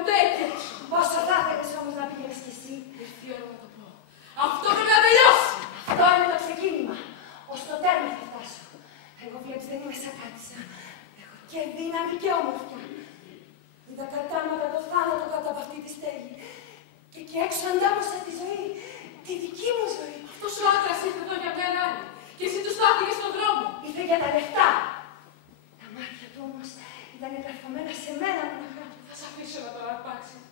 ποτέ εκεί έξω. Πόσο θα ήθελες όμως να πήγαινες κι εσύ. Ήρθε η ώρα να το πω. Αυτό πρέπει να τελειώσει. Αυτό είναι το ξεκίνημα. Ως το τέρμα θα φτάσω. Εγώ βλέπεις δεν είμαι σαν κάτισα. Έχω και δύναμη και όμορφια. Είδα κατάματα το θάνατο κάτω από αυτή τη στέγη. Και εκεί έξω αντάμωσα τη ζωή. Τη δική μου ζωή. Αυτός ο άντρας ήρθε εδώ για μια άλλη. Και εσύ του στάφηκες στον δρόμο. Ήρθε για τα λεφτά. Τα μάτια του όμως ήταν καρφωμένα σε μένα μοναχά. Θα σ' αφήσω να τον αρπάξεις.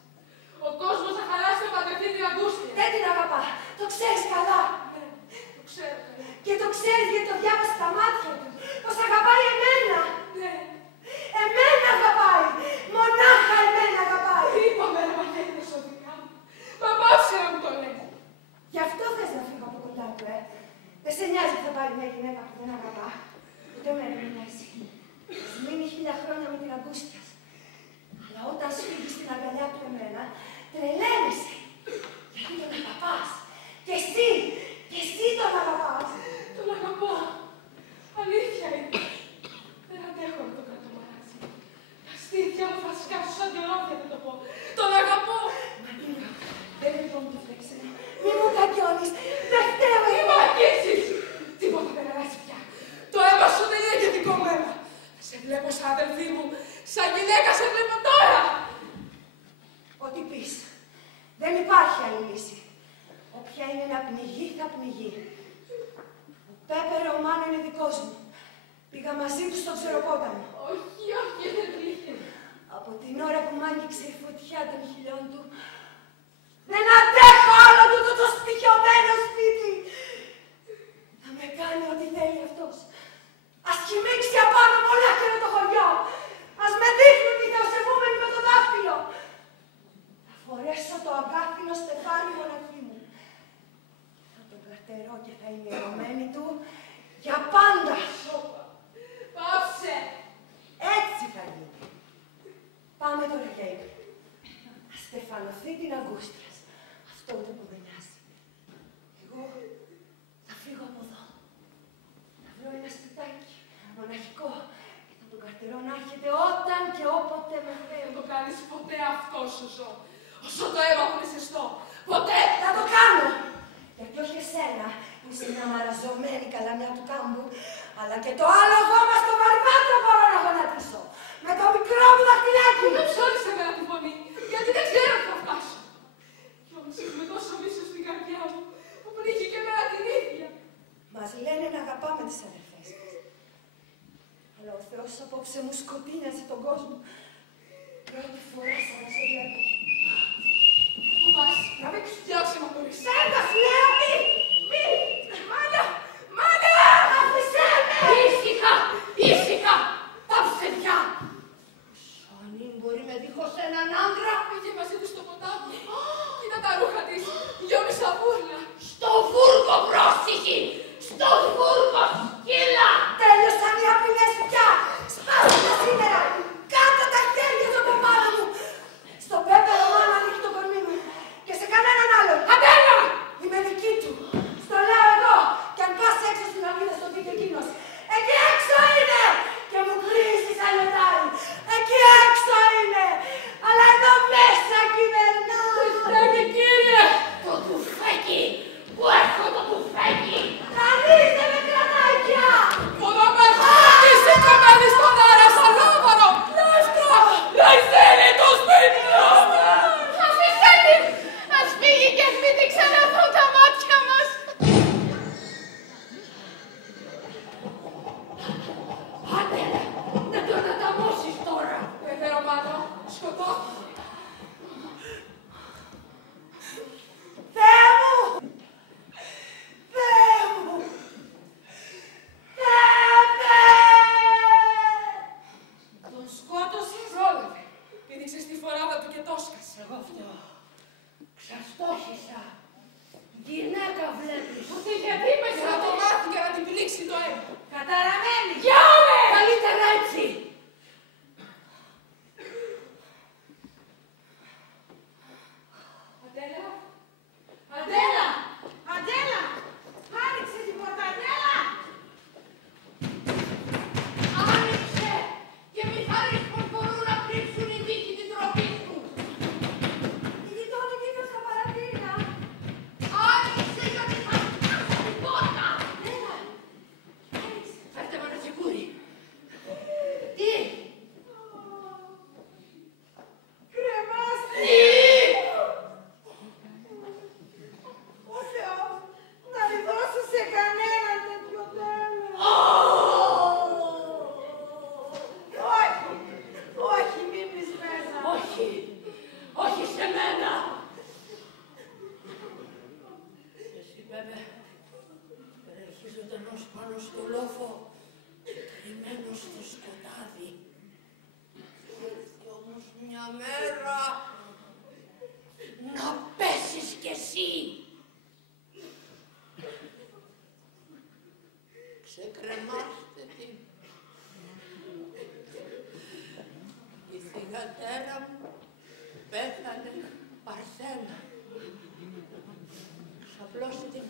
Ο κόσμος θα χαλάσει να παντρευτεί την Αγκούστια. Δεν την αγαπά. Το ξέρεις καλά. Ναι, το ξέρω καλά. Και το ξέρεις γιατί το διάβασα στα μάτια του. Πως αγαπάει εμένα. Ναι. Εμένα αγαπάει. Μονάχα εμένα αγαπάει. Είπαμε να μαθαίνει προσωπικά μου. Μα πάψε να μου το λες. Γι' αυτό θες να φύγω από κοντά του, Δεν σε νοιάζει που θα πάρει μια γυναίκα που δεν αγαπά. Ούτε εμένα με νοιάζει. Ας μείνει 1000 χρόνια με την Αγκούστια. Αλλά όταν σφίγγεις στην αγκαλιά του εμένα, τρελαίνεσαι. Γιατί τον αγαπάς. Και εσύ τον αγαπάς. Τον αγαπώ. Αλήθεια είναι. Δεν αντέχω να το κρατώ μαράζι. Τα στήθια μου θα σκάσω σαν τη ρόφια να το πω. Τον αγαπώ. Μαρίνο, δεν είναι λοιπόν το φλέξενο. Μη μου κακιώνεις. Δεν φταίω εγώ. Μη μ' αγγίσεις. Τίποτα δεν αλλάζει πια. Το αίμα σου δεν είναι και δικό μου αίμα. Σε βλέπω σαν αδελφή μου. Σαν γυναίκα σε βλέπω τώρα. Ό,τι πεις. Δεν υπάρχει άλλη λύση. Όποια είναι να πνιγεί, θα πνιγεί. Ο Πέπερο Μάνο είναι δικός μου. Πήγα μαζί του στο Ξεροπόταμο. Όχι, όχι, δεν πήγε. Από την ώρα που μ' άγγιξε η φωτιά των χιλιών του, δεν αντέχω άλλο τούτο το στοιχειωμένο σπίτι. Θα με κάνει ό,τι θέλει αυτός. Ας χυμίξει απάνω πολλά και το χωριό. Ας με δείχνουν οι θεοσεβούμενοι με το δάχτυλο. Θα φορέσω το αγκάθινο στεφάνι μοναχή μου. Θα τον καρτερώ και θα είμαι ερωμένη του για πάντα. Πάψε. Έτσι θα γίνει. Πάμε τώρα για ύπνο. Ας στεφανωθεί την Αγκούστρας. Αυτό ούτε που δεν νοιάζει. Εγώ θα φύγω από εδώ. Θα βρω ένα σπιτάκι μοναχικό και θα τον καρτερώ να έρχεται όταν και όποτε με θέλει. Δεν το κάνεις ποτέ αυτό σου ζω. Όσο το αίμα μου είναι ζεστό. Ποτέ. Θα το κάνω. Γιατί όχι εσένα που είσαι μια μαραζωμένη καλαμιά του κάμπου, αλλά και το άλογο μας το βαρβάτο μπορώ να γονατίσω. Με το μικρό μου δαχτυλάκι. Δεν ψώνεις εμένα τη φωνή, γιατί δεν ξέρω τι θα φτάσω. Κι όμως έχουμε τόσο μίσος στην καρδιά μου, που πνίγει και εμένα την ίδια. Μας λένε να αγαπάμε τις αδερφές μας. Αλλά ο Θεός απόψε μου σκοτίνιασε τον κόσμο. Πρώτη φορά σαν να σε βλέπω. Πού πας, να μην ξουδιώσει να μπορείς. Σέντα σου λέω μη! Μάνα! Μάνα! Άφησέ με! Ήσυχα! Ήσυχα! Πάψε πια! Σόνι μπορεί με δίχως έναν άντρα. Πήγε μαζί του στο ποτάμι. Κοίτα τα ρούχα της. Γιώνει στα βούρνα. Στο βούρκο πρόσεχη! Στο βούρκο σκύλα! Τέλειωσαν οι απειλές πια! Σπάστε τα σήμερα! Κάτω τα χέρια του από πάνω μου! Στο Πέπερο Μάνο ανοίγει το κορμί μου! Και σε κανέναν άλλον! Αντέλα! Είμαι δική του! Στο λέω εγώ! Κι αν πας έξω στην αυλίδα στον δίκιο εκείνος! Εκεί έξω είναι! Και μου κρίζει σαν λιοντάρι! Εκεί έξω είναι! Αλλά εδώ μέσα κυβερνά! Χριστέ κύριε! Το τουφέκι! Πού έχω το τουφέκι! Κανείς δεν με κρατάει πια! Μονοπέδα! Είσαι κομμένη στον αέρα σαν λάβαρο! Λάστρα! Λαϊσέλη το σπίτι! Αφήστε την! Ας φύγει και ας μην την ξαναδούν τα μάτια μας! Άντε, δεν τον ανταμώσεις τώρα! Πέπερο Μάνο, σκοτώ. Θεέ μου! Θεέ μου! Θεέ! Τον σκότωσες? Πρόλαβε. Πήδηξες τη φοράδα του και το σκασε. Εγώ φταίω. Ξαστόχησα. Γυναίκα βλέπεις. Αυτή γιατί είπες να το μάθει και να την πλήξει το αίμα. Καταραμένη. Γιώργε! Καλύτερα έτσι. Αντέλα! Αντέλα! Αντέλα! Άνοιξε την πόρτα, Αντέλα! Άνοιξε και μη θα ρίχνουν μπορούν να κρύψουν οι τύχοι την τροπή του.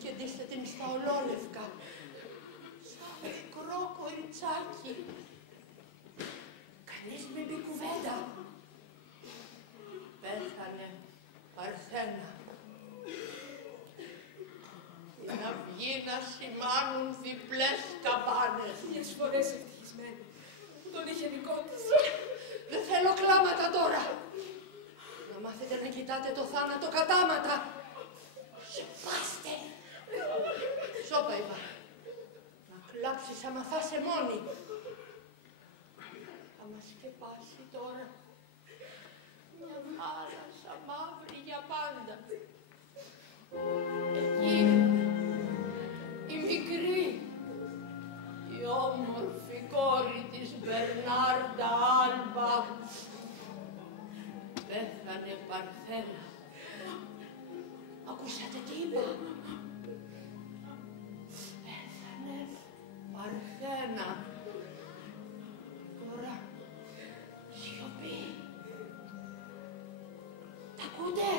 σχεδίστε την στα ολόλευκα. Σαν μικρό κοριτσάκι. Κανείς μην πει κουβέντα. Πέθανε Παρθένα. Την αυγή να σημάνουν διπλές καμπάνες. Μιας φορές ευτυχισμένη. Τον είχε δικό της. Δεν θέλω κλάματα τώρα. Να μάθετε να κοιτάτε το θάνατο κατάματα. Σοπάστε. Σώπα είπα. Να κλάψεις άμα θα είσαι μόνη. Θα μας σκεπάσει τώρα μια θάλασσα μαύρη για πάντα. Εκεί, η μικρή, η όμορφη κόρη της Μπερνάρντα Άλμπα. Πέθανε Παρθένα. Ακούσατε τι είπα? Πέθανε Παρθένα. Τώρα σιωπή. Τα ακούτε?